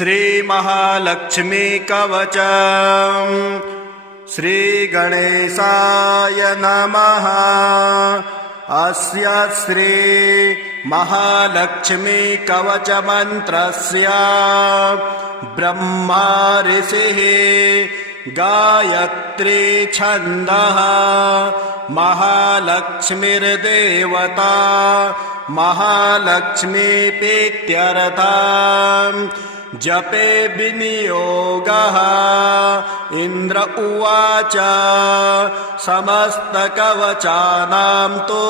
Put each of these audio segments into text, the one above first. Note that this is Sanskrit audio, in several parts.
श्रीमहालक्ष्मी कवचम्। श्रीगणेशाय नमः। अस्य श्री महालक्ष्मी कवच मंत्रस्य ब्रह्मा ऋषिः गायत्री छन्दः महालक्ष्मीर्देवता महालक्ष्मीप्रीत्यर्थः जपे विनियोगः। इंद्र उवाच समस्तकवचानां तु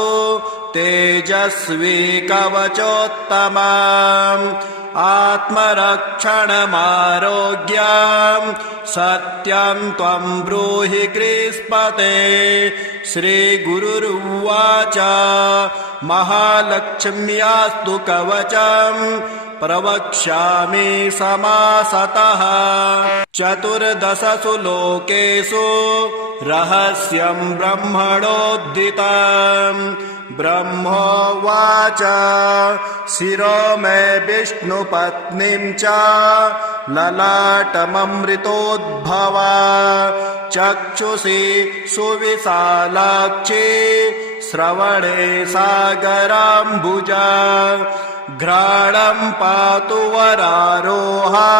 तेजस्वी कवचोत्तमम् आत्मरक्षणमारोग्यं सत्यं त्वं ब्रूहि गृहस्पते। श्रीगुरुरुवाच महालक्ष्म्यास्तु कवचं प्रवक्ष्यामि समासतः। चतुर्दशसु लोकेषु रहस्यं ब्रह्मणोदितम्। ब्रह्मोवाच शिरो मे विष्णुपत्नीं च ललाटममृतोद्भवा चक्षुषी सुविशालाक्षी श्रवणे सागराम्बुजा घ्राणं पातु वरारोहा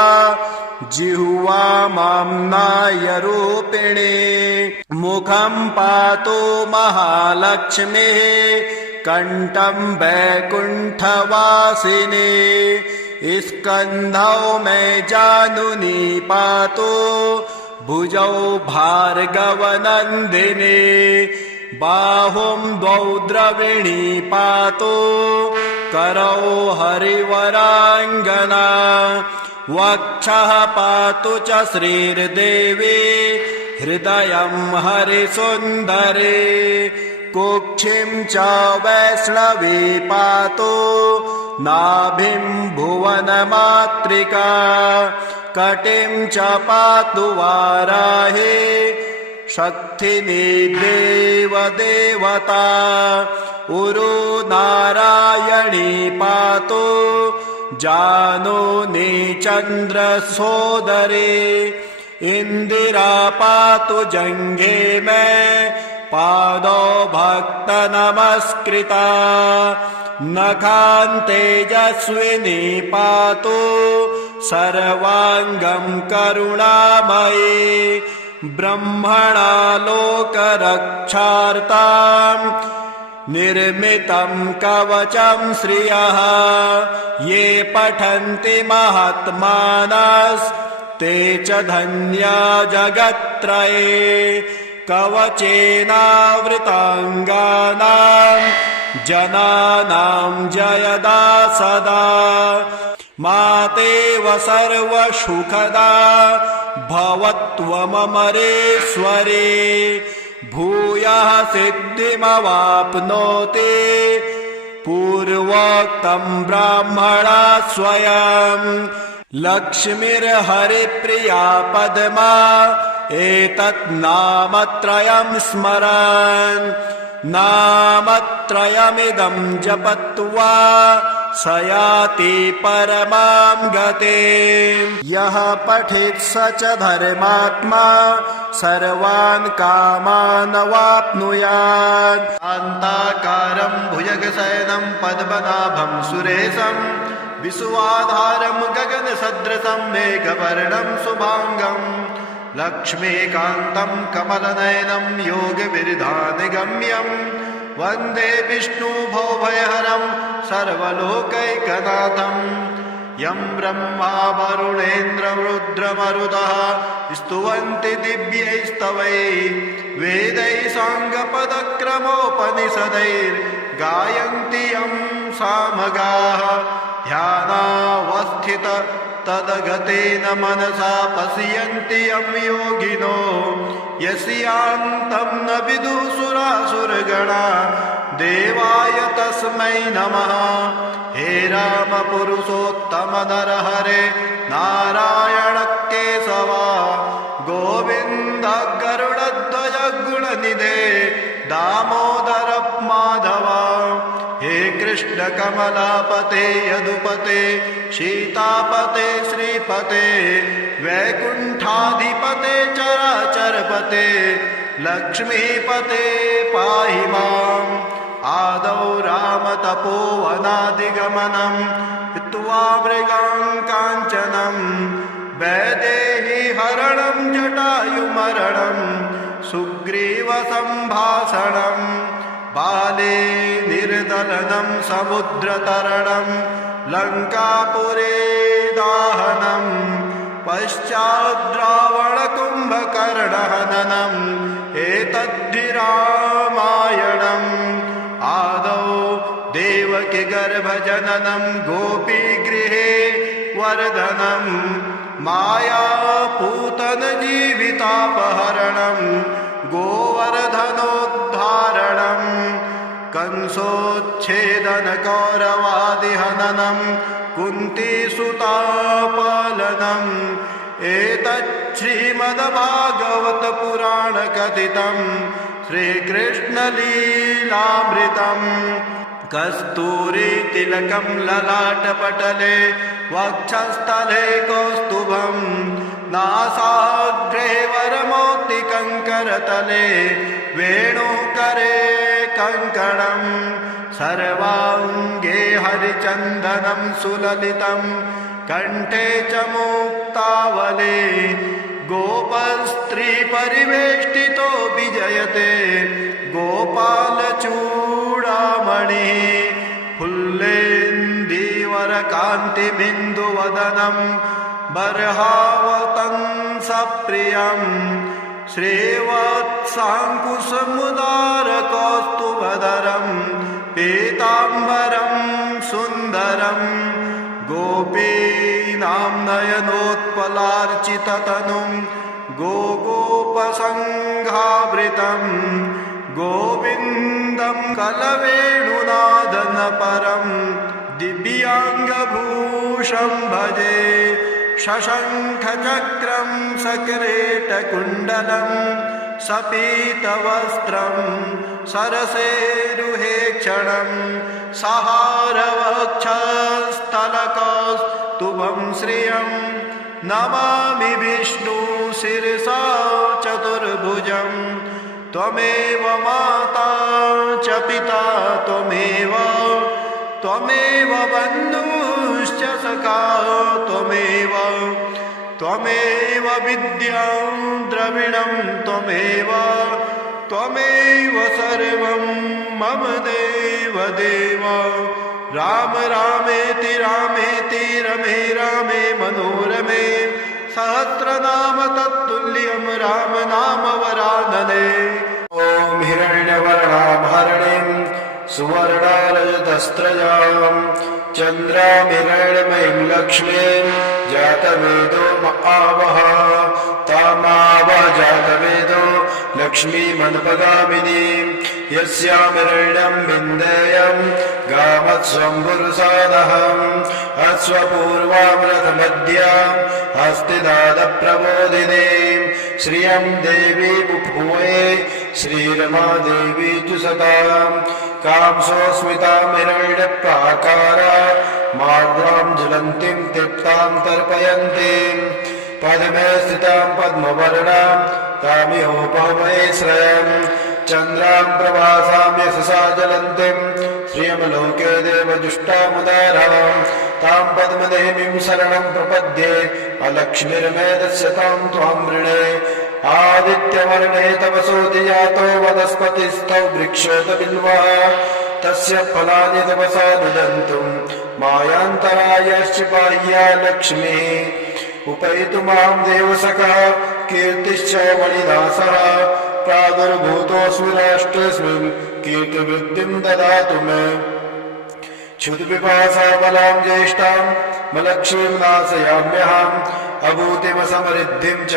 जिह्वा माम्नायरूपिणी मुखं पातु महालक्ष्मीः कण्ठं वैकुण्ठवासिनी स्कन्धौ मे जानुनी पातु भुजौ भार्गवनन्दिनी बाहुं द्वौ द्रविणी पातु करौ हरिवराङ्गना वक्षः पातु च श्रीर्देवी हृदयं हरिसुन्दरी कुक्षिं च वैष्णवी पातु नाभिं भुवनमातृका कटिं च पातु वाराही शक्तिनी देवदेवता उरु नारायणी पातु जानूनी चन्द्रसोदरी इंदिरा पातु जंघे में पादौ भक्त नमस्कृता नखान्तेजस्विनी पातु सर्वांगं करुणामयी ब्रह्मणा लोकरक्षार्थं निर्मितं कवचं श्रियः ये पठन्ति महात्मानस्ते च धन्या जगत्त्रये कवचेनावृताङ्गानां जनानां जयदा सदा मातेव सर्वसुखदा भवत्वममरेश्वरी भूयः सिद्धिमवाप्नोति पूर्वोक्तं ब्राह्मणा स्वयं लक्ष्मीर्हरिप्रिया पद्मा एतत् नामत्रयं स्मरन् नामत्रयमिदं जपत्वा स याति परमां गतिम् यः पठेत् स च धर्मात्मा सर्वान् कामान् वाप्नुयात् शान्ताकारं भुजगशयनं पद्मनाभं सुरेशं विश्वाधारं गगनसदृशं मेघवर्णं शुभांगं लक्ष्मीकान्तं कमलनयनं योगविरधानगम्यं वन्दे विष्णुभवभयहरं सर्वलोकैकनाथं यं ब्रह्मा वरुणेन्द्ररुद्रमरुतः स्तुवन्ति दिव्यैस्तवैः वेदैः साङ्गपदक्रमोपनिषदैर्गायन्ति यं सामगाः ध्यानावस्थित तदगतेन मनसा पश्यन्ति यं योगिनो यस्यान्तं न विदुषुरासुरगणा देवाय तस्मै नमः। हे राम पुरुषोत्तम नरहरे नारायण केशवा गोविन्द गरुडध्वज गुणनिधे दामोदर माधवा। हे कृष्णकमलापते यदुपते सीतापते श्रीपते वैकुण्ठाधिपते चराचरपते लक्ष्मीपते पाहि माम्। आदौ रामतपोवनादिगमनं हित्वा मृगां काञ्चनं वैदेही हरणं जटायुमरणं सुग्रीवसम्भाषणं बाले निर्दलनं समुद्रतरणं लङ्कापुरे दाहनं पश्चाद्रावणकुम्भकर्णहननम् एतद्धि रामायणम्। आदौ देवकी गर्भजननं गोपीगृहे वर्धनं मायापूतनजीवितापहरणं गोवर्धनोद्धारणं कंसोच्छेदनकौरवादिहननं कुन्तीसुतापालनम् एतच्छ्रीमद्भागवतपुराणकथितं श्रीकृष्णलीलामृतम्। कस्तूरीतिलकं ललाटपटले वक्षस्थले कौस्तुभं नासाग्रे वरमौक्तिकङ्करतले वेणुकरे कङ्कणं सर्वाङ्गे हरिचन्दनं सुललितं कण्ठे च मुक्तावले गोपस्त्रीपरिवेष्टितो विजयते गोपालचूडामणिः फुल्लेन्दीवरकान्तिबिन्दुवदनं बर्हावतंसप्रियं श्रीवत्साङ्कुशमुदारकौस्तुभधरं पीताम्बरं सुन्दरं गोपीनां नयनोत्पलार्चिततनुं गोगोपसङ्घावृतं गोविन्दं कलवेणुनादनपरं दिव्याङ्गभूषं भजे शशङ्खचक्रं सकिरीटकुण्डलं सपीतवस्त्रं सरसेरुहेक्षणं सहारवक्षस्थलकौस्तुभं श्रियं नमामि विष्णु शिरसा चतुर्भुजं। त्वमेव माता च पिता त्वमेव बन्धुश्च सखा त्वमेव विद्यां द्रविणं त्वमेव सर्वं मम देव। राम रामेति रमे रामे मनोरमे सहस्रनाम तत्तुल्यं राम नाम वरानने। ॐ हिरण्यवर्णाभरणीं सुवर्णारजतस्रजां चन्द्रामिरण्मयीं लक्ष्मीं जातवेदो महावः तामावः जातवेदो लक्ष्मीमनुपगामिनीं यस्यामिरण्यं विन्देयं गामत्स्वम्भुरुसादहम् अश्वपूर्वामृतमध्यां हस्तिनादप्रबोधिनीं श्रियं देवी बुभुवे श्रीरमादेवी जुषतां कांसोऽस्मितां हिरण्यप्राकारा मार्द्रां ज्वलन्तीं तृप्तां तर्पयन्तीं पद्मे स्थितां पद्मवर्णां तामिहोपहवये श्रयम् चन्द्रां प्रभासां यशसा ज्वलन्तीं श्रियमलोके देवजुष्टामुदारां तां पद्मदेवीं शरणं प्रपद्ये अलक्ष्मीर्मेधस्यतां त्वां वृणे। आदित्यवर्णे तपसोऽधि जातो वनस्पतिस्थौ वृक्षोत बिल्वः तस्य फलानि तपसा नुदन्तुं मायान्तरायश्च बाह्या लक्ष्मीः उपैतु मां देवसखः कीर्तिश्च मणिदासः प्रादुर्भूतोऽस्मि राष्ट्रेऽस्मिन् कीर्तिवृद्धिं ददातु मे। क्षुद्पिपासाबलां ज्येष्ठां मलक्ष्मीं नाशयाम्यहम् अभूतिमसमृद्धिं च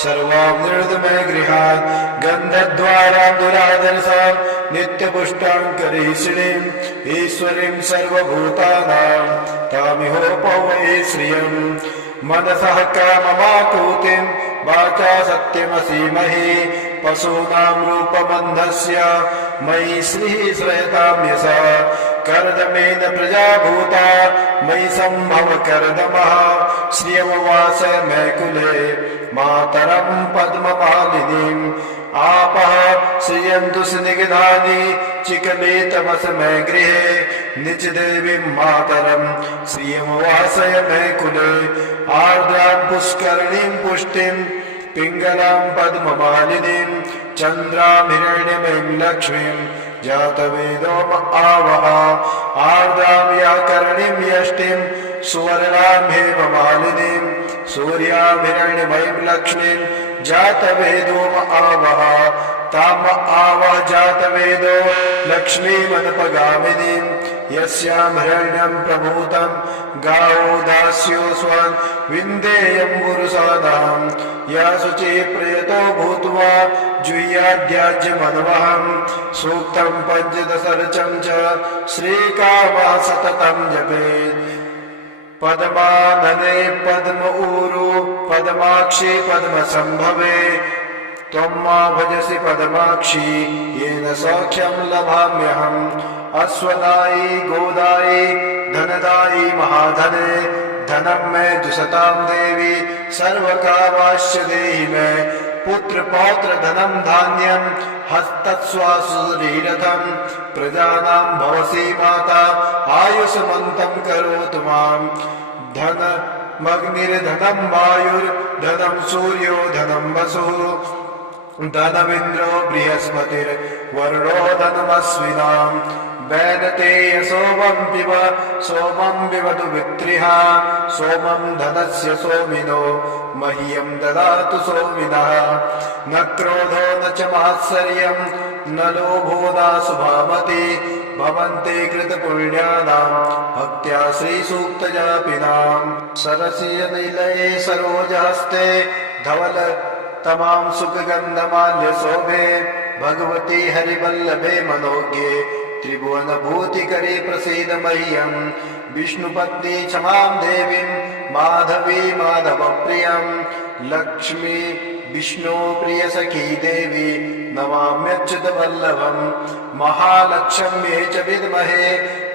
सर्वां निर्दमे गृहात् गन्धद्वारां दुराधरसां नित्यपुष्टां करीषिणीम् ईश्वरीं सर्वभूतानां तामिहोपवये श्रियम् मनसः काममाकुतिं वाचा सत्यमसीमहि पशूनां रूपमन्धस्य मयि श्रीः श्रयतां यशः कर्दमेन प्रजाभूता मयि सम्भव कर्दमः श्रियमुवास मे कुले मातरं पद्ममालिनीम् आपः श्रियन्तु स्निग्धानि चिकलेतमस मे गृहे निजदेवीं मातरं श्रियमुवासय मे कुले आर्द्रां पुष्करणीं पुष्टिं पिङ्गलां पद्ममालिनीं चन्द्रां हिरण्यमयीं लक्ष्मीं जातवेदो आवह आर्द्रां व्याकरणीं यष्टिं सुवर्णां हेममालिनीं सूर्यां हिरण्यमयीं लक्ष्मीं जातवेदो आवह ताम आवह जातवेदो लक्ष्मीमनुपगामिनीं यस्यां हिरण्यं प्रभूतं गावो दास्यो स्वान् विन्देयं गुरुसादां या शुचि प्रयतो भूत्वा जुह्याद्याज्यमन्वहं सूक्तं पञ्चदशरचं च श्रीकामः सततं जपेत् पद्मानने पद्म ऊरु पद्माक्षि पद्मसम्भवे त्वं मां भजसि पद्माक्षि येन सौख्यं लभाम्यहम् अश्वदायी गोदायी धनदायी महाधने धनं मे जुषतां देवी सर्वकामाश्च देहि मे पुत्र पौत्र धनं धान्यं हस्तस्वासुरीरथं प्रजानां भवसि माता आयुष्मन्तं करोतु मां धनमग्निर्धनं वायुर्धनं सूर्यो धनं वसुः धनमिन्द्रो बृहस्पतिर्वरुणो धनमश्विनां वैनतेय सोमं पिबतु वित्रिः सोमं धनस्य सोमिनो मह्यं ददातु सोमिनः न क्रोधो न च मात्सर्यं न लोभो नाशुभामति भवन्ति कृतपुण्यानां भक्त्या श्रीसूक्तजापिनां सरसीयनिलये सरोजहस्ते धवल तमां सुखगन्धमाल्यशोभे भगवती हरिवल्लभे मनोज्ञे त्रिभुवनभूतिकरे प्रसीद मह्यं विष्णुपत्नी क्षमां देवीं माधवी माधवप्रियं लक्ष्मी विष्णुप्रियसखी देवी नमाम्यच्युतवल्लभं महालक्ष्म्ये च विद्महे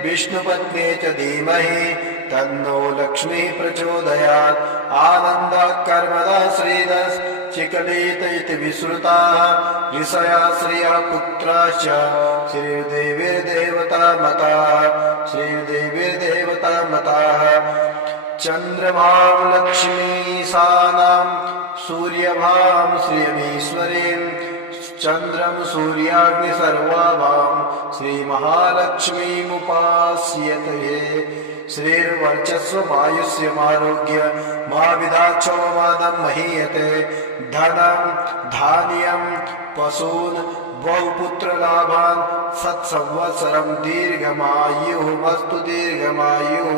विष्णुपत्न्ये च धीमहि तन्नो लक्ष्मी प्रचोदयात् आनन्दः कर्मदा श्रीदस् चिकलित इति विश्रुताः ऋषया श्रियः पुत्राश्च श्रीर्देवीर्देवता मताः चन्द्रभां लक्ष्मीसानां सूर्यभां श्रियमीश्वरीं चन्द्रं सूर्याग्निसर्वाभां श्रीमहालक्ष्मीमुपास्यते श्रीर्वर्चस्वमायुष्यमारोग्य मा विदाक्षो मानं महीयते धनं धान्यं पशून् बहुपुत्रलाभान् सत्संवत्सरं दीर्घमायुःमस्तु दीर्घमायुः।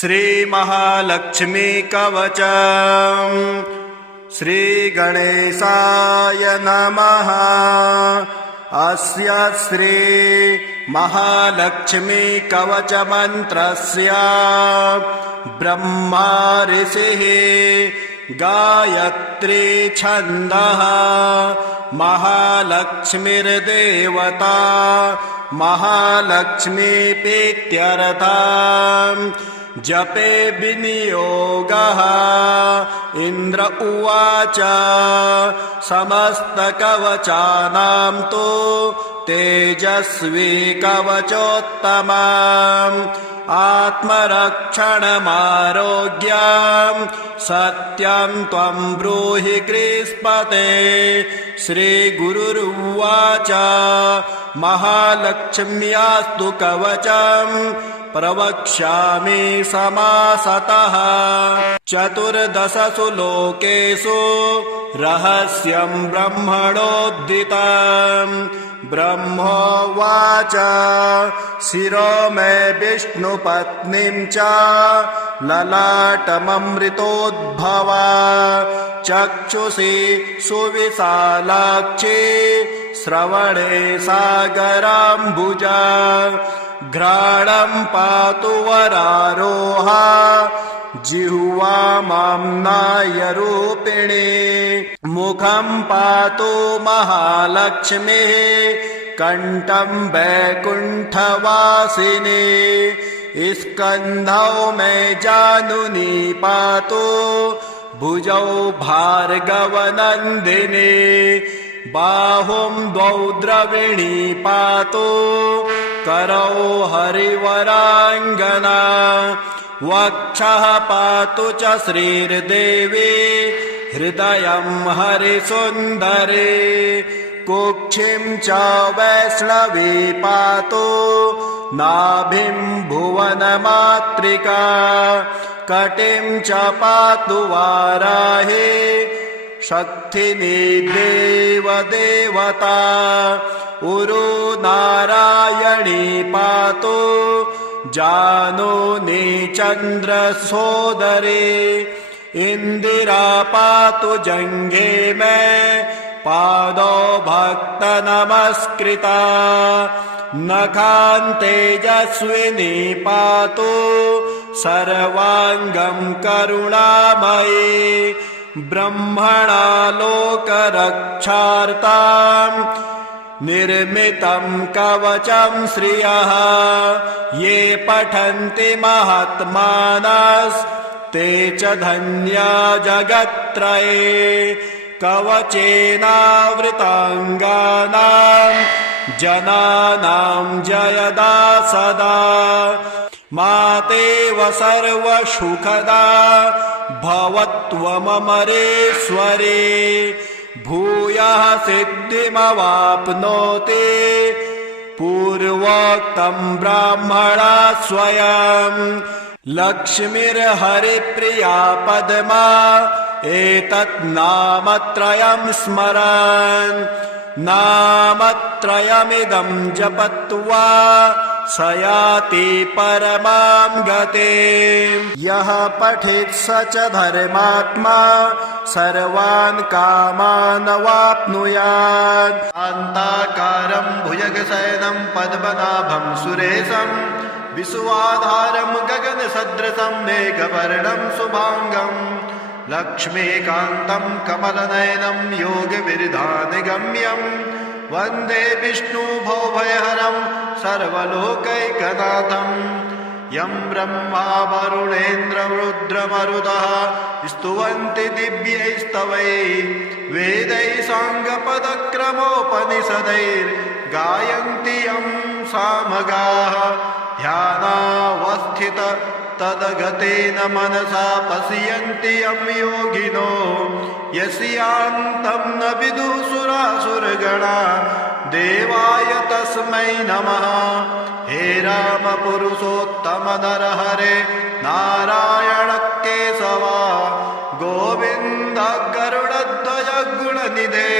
श्रीमहालक्ष्मी कवचम् श्रीगणेशाय नमः। अस्य श्री महालक्ष्मी कवच मंत्रस्य ब्रह्मा ऋषिः गायत्री छन्दः महालक्ष्मीर्देवता महालक्ष्मीप्रीत्यर्थः जपे विनियोगः। इन्द्र उवाच समस्तकवचानां तु तेजस्वी कवचोत्तमम् आत्मरक्षणमारोग्यं सत्यं त्वं ब्रूहि गृहस्पते। श्रीगुरुरुवाच महालक्ष्म्यास्तु कवचं प्रवक्ष्यामि समासतः। चतुर्दशसु लोकेषु रहस्यं ब्रह्मणोद्दितम्। ब्रह्मोवाच शिरो मे विष्णुपत्नीं च ललाटममृतोद्भवा। चक्षुषि सुविशालाक्षी श्रवणे सागराम्बुजा। घ्राणं पातु वरारोहा जिह्वा माम्नायरूपिणी। मुखं पातु महालक्ष्मीः कण्ठं वैकुण्ठवासिने स्कन्धौ मे जानुनी पातु भुजौ भार्गवनन्दिनी बाहुं द्वौ द्रविणी पातु करौ हरिवराङ्गना वक्षः पातु च श्रीर्देवी हृदयं हरिसुन्दरी कुक्षिं च वैष्णवी पातु नाभिं भुवनमातृका कटिं च पातु वाराही शक्तिनी देवदेवता उरु नारायणी पातु जानूनी चन्द्रसोदरी इंदिरा पातु जङ्घे मे पादौ भक्तनमस्कृता नखान्तेजस्विनी पातु सर्वाङ्गं करुणामयी ब्रह्मणा लोकरक्षार्थं निर्मितं कवचं श्रियः ये पठन्ति महात्मानस्ते च धन्या जगत्त्रये कवचेनावृताङ्गानां जनानां जयदा सदा मातेव सर्वसुखदा भवत्वममरेश्वरे भूयः सिद्धिमवाप्नोति पूर्वोक्तं ब्राह्मणा स्वयं लक्ष्मीर्हरिप्रिया पद्मा एतत् नामत्रयं स्मरन् नामत्रयमिदं जपत्वा स याति परमां गतिम् यः पठेत् स च धर्मात्मा सर्वान् कामान् वाप्नुयात् शान्ताकारं भुजगशयनं पद्मनाभं सुरेशं विश्वाधारं गगनसदृशं मेघवर्णं शुभाङ्गं लक्ष्मीकान्तं कमलनयनं योगविरधानगम्यं वन्दे विष्णुभवभयहरं सर्वलोकैकनाथं यं ब्रह्मा वरुणेन्द्ररुद्रमरुतः स्तुवन्ति दिव्यैस्तवैः वेदैः साङ्गपदक्रमोपनिषदैर्गायन्ति यं सामगाः ध्यानावस्थित तदगतेन मनसा पश्यन्ति यं योगिनो यस्यान्तं न विदुः सुरासुरगणा देवाय तस्मै नमः हे राम पुरुषोत्तम नरहरे नारायण केशवा गोविन्द गरुडध्वज गुणनिधे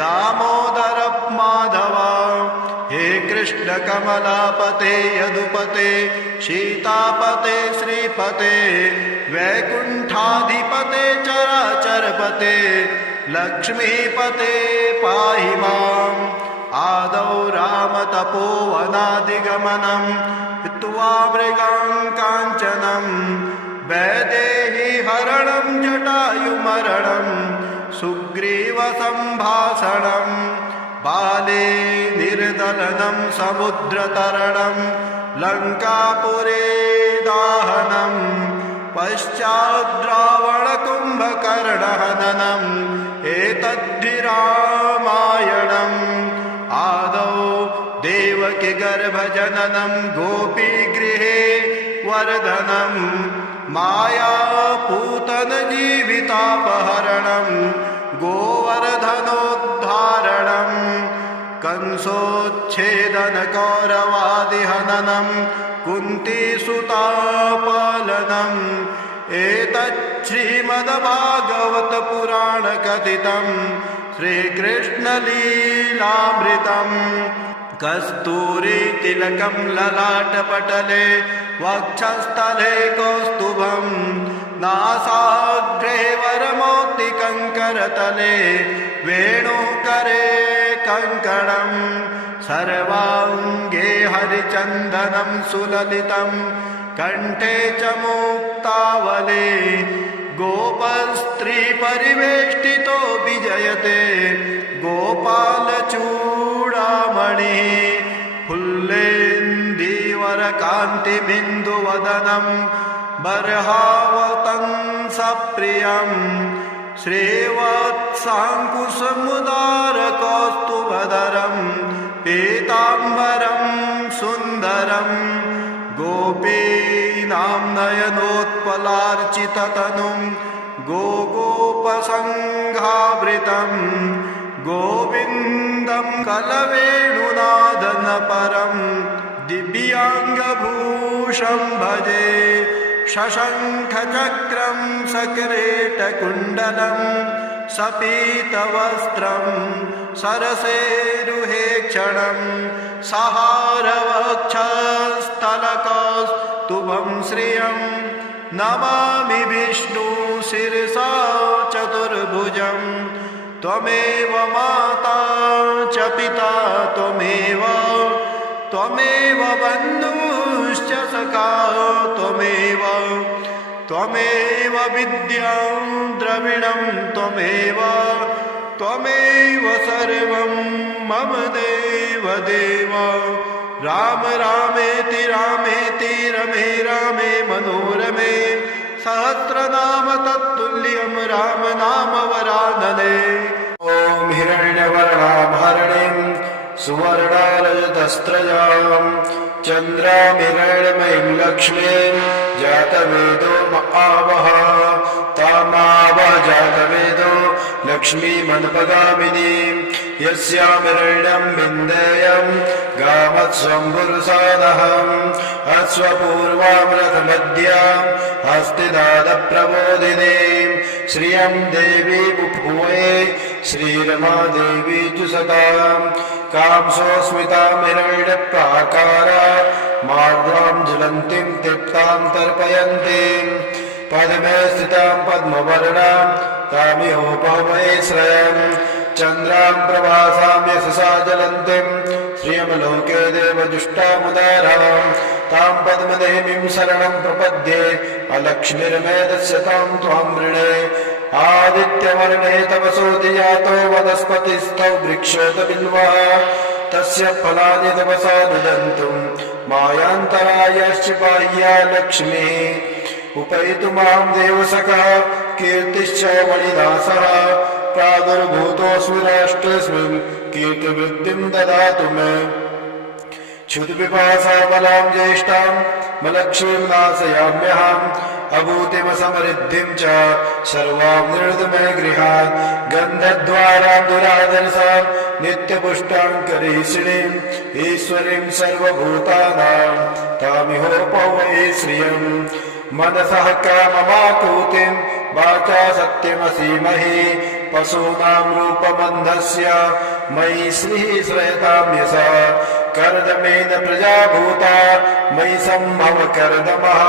दामोदर माधवा हे कृष्ण कमलापते यदुपते सीतापते श्रीपते वैकुण्ठाधिपते चराचरपते लक्ष्मीपते पाहि माम् आदौ रामतपोवनादिगमनं हित्वा मृगां काञ्चनं वैदेही हरणं जटायुमरणं सुग्रीवसम्भाषणं बाले निर्दलनं समुद्रतरणं लङ्कापुरे दाहनं पश्चाद्रावणकुम्भकर्णहननम् एतद्धि रामायणम् आदौ देवकी गर्भजननं गोपीगृहे वर्धनं मायापूतन जीवितापहरणं गोवर्धनोद्धारणं कंसोच्छेदन कौरवादिहननं कुन्तीसुतापालनम् एतच्छ्रीमद्भागवत पुराण कथितं श्रीकृष्णलीलामृतम् कस्तूरी तिलकं ललाटपटले वक्षस्थले कौस्तुभं नासाग्रे वरमौक्तिकङ्करतले वेणुकरे कङ्कणं सर्वाङ्गे हरिचन्दनं सुललितं कण्ठे च मुक्तावले गोपस्त्रीपरिवेष्टितो विजयते गोपालचूडामणिः फुल्लेन्दीवरकान्तिबिन्दुवदनं बर्हावतंसप्रियं श्रीवत्साङ्कुशमुदारकौस्तुभधरं पीताम्बरं सुन्दरं गोपीनां नयनोत्पलार्चिततनुं गोगोपसङ्घावृतं गोविन्दं कलवेणुनादनपरं दिव्याङ्गभूषं भजे शशङ्खचक्रं सकिरीटकुण्डलं सपीतवस्त्रं सरसेरुहेक्षणं सहारवक्षस्थलकौस्तुभं श्रियं नमामि विष्णु शिरसा चतुर्भुजं त्वमेव माता च पिता त्वमेव बन्धुश्च सखा त्वमेव विद्यां द्रविणं त्वमेव सर्वं मम देव राम रामेति रमे रामे मनोरमे सहस्रनाम तत्तुल्यं राम नाम वरानने। ॐ हिरण्यवर्णाभरणीं सुवर्णारजतस्त्रजां चन्द्रामिरण्मयीं लक्ष्मीं जातवेदो महावः तामावः जातवेदो लक्ष्मीमनुपगामिनीं यस्यामिरण्यं विन्देयं गामत्स्वम्भुरुसादहम् अश्वपूर्वामृतमद्यां हस्तिनादप्रबोधिनीं श्रियं देवी बुभुवे श्रीरमादेवी जुषतां कांसोऽस्मितां हिरण्यप्राकारा मार्द्रां ज्वलन्तीं तृप्तां तर्पयन्तीं पद्मे स्थितां पद्मवर्णां तामिहोपहवये श्रयं चन्द्रां प्रभासां यशसा ज्वलन्तीं श्रियमलोके देवजुष्टामुदारां तां पद्मदेवीं शरणं प्रपद्ये अलक्ष्मीर्मेधस्यतां त्वां वृणे आदित्यवर्णे तपसोऽधि जातो वनस्पतिस्थौ वृक्षोत बिल्वः तस्य फलानि तपसा नुदन्तु मायान्तरायश्च बाह्या लक्ष्मीः उपैतु मां देवसखः कीर्तिश्च मणिदासः प्रादुर्भूतोऽस्मि राष्ट्रेऽस्मिन् कीर्तिवृद्धिं ददातु मे क्षुद्पिपासाबलां ज्येष्ठां मलक्ष्मीं नाशयाम्यहम् अभूतिमसमृद्धिं च सर्वां निर्दमे गृहात् गन्धद्वारां दुरादर्शां नित्यपुष्टां करीषिणीं ईश्वरीं सर्वभूतानां तामिहोपवये श्रियं मनसः काममाकूतिं वाचा सत्यमसीमहि पशूनां रूपमन्धस्य मयि श्रीः श्रयतां यशः कर्दमेन प्रजाभूता मयि सम्भव कर्दमः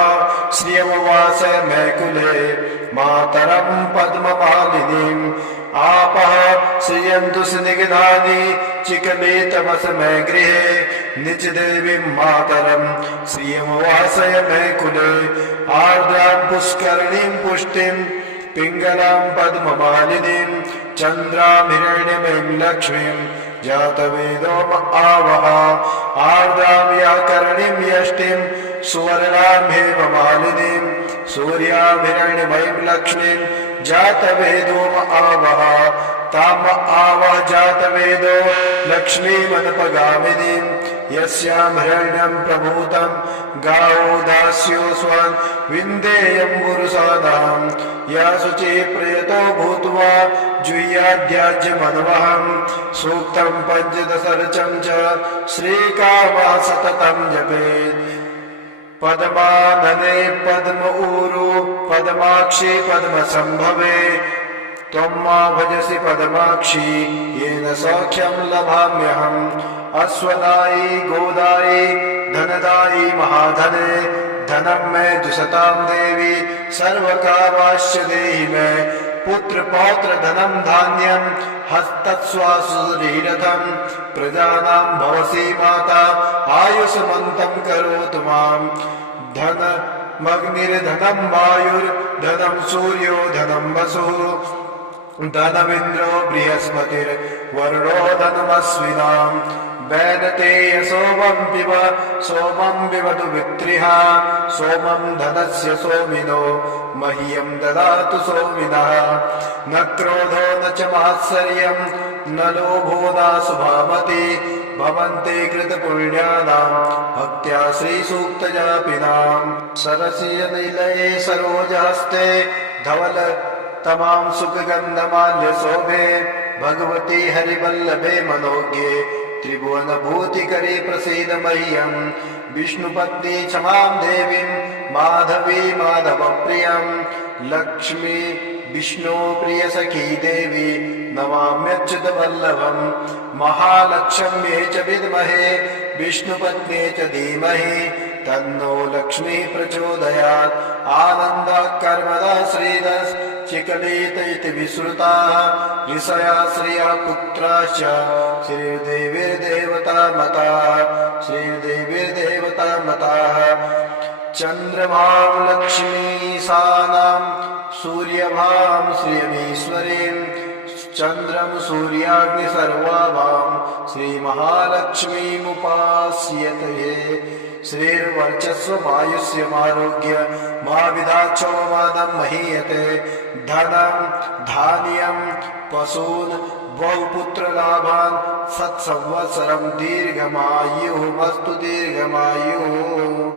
श्रियमुवास मे कुले मातरं पद्ममालिनीम् आपः श्रियन्तु स्निग्धानि चिकमेतमस मे गृहे निजदेवीं मातरं श्रियमुवासय मे कुले आर्द्रां पुष्करणीं पुष्टिं पिङ्गलां पद्ममालिनीं चन्द्रां हिरण्यमयीं लक्ष्मीं जातवेदो आवह आर्द्रां व्याकरणीं यष्टिं सुवर्णां हेममालिनीं सूर्यां हिरण्यमयीं लक्ष्मीं जातवेदो आवह ताम आवह जातवेदो लक्ष्मीमनुपगामिनीं यस्यां हिरण्यं प्रभूतं गावो दास्यो स्वान् विन्देयं गुरुसादां या शुचि प्रयतो भूत्वा जुह्याद्याज्यमन्वहं सूक्तं पञ्चदशरचं च श्रीकामः सततं जपेत् पद्मानने पद्म ऊरु पद्माक्षी पद्मसम्भवे त्वं मा भजसि पद्माक्षी येन सौख्यं लभाम्यहम् अश्वदायी गोदायी धनदायी महाधने धनं मे जुषतां देवी सर्वकामाश्च देहि मे पुत्र पौत्र धनं धान्यं हस्तस्वासुरीरथं प्रजानां भवसि माता आयुष्मन्तं करोतु मां धन मग्निर्धनं वायुर्धनं सूर्यो धनं वसुः धनमिन्द्रो बृहस्पतिर्वरुणो धनमश्विनाम् वैनतेय सोमं विवतु वित्रिः सोमं धनस्य सोमिनो मह्यं ददातु सोमिनः न क्रोधो न च मात्सर्यं न लोभो नाशुभामति भवन्ते कृतपुण्यानां भक्त्या श्रीसूक्तजापिनाम् सरसीयनिलये सरोजहस्ते धवल तमां सुखगन्धमाल्यशोभे भगवती हरिवल्लभे मनोज्ञे त्रिभुवनभूतिकरे प्रसीद मह्यम् विष्णुपत्नी क्षमां देवीं माधवी माधवप्रियं लक्ष्मी विष्णुप्रियसखी देवी नमाम्यच्युतवल्लभम् महालक्ष्म्ये च विद्महे विष्णुपत्न्ये च धीमहि तन्नो लक्ष्मी प्रचोदयात् आनन्दकर्मदा श्रीदस् चिकलित इति विश्रुताः ऋषया श्रियः पुत्राश्च श्रीर्देवीर्देवता मताः चन्द्रभां लक्ष्मीसानां सूर्यभां श्रियमीश्वरीं चन्द्रं सूर्याग्निसर्वाभां श्रीमहालक्ष्मीमुपास्यते श्रीर्वर्चस्वमायुष्यमारोग्य मा विदाक्षो मादं महीयते धनं धान्यं पशून् बहुपुत्रलाभान् सत्संवत्सरं दीर्घमायुः मस्तु दीर्घमायुः।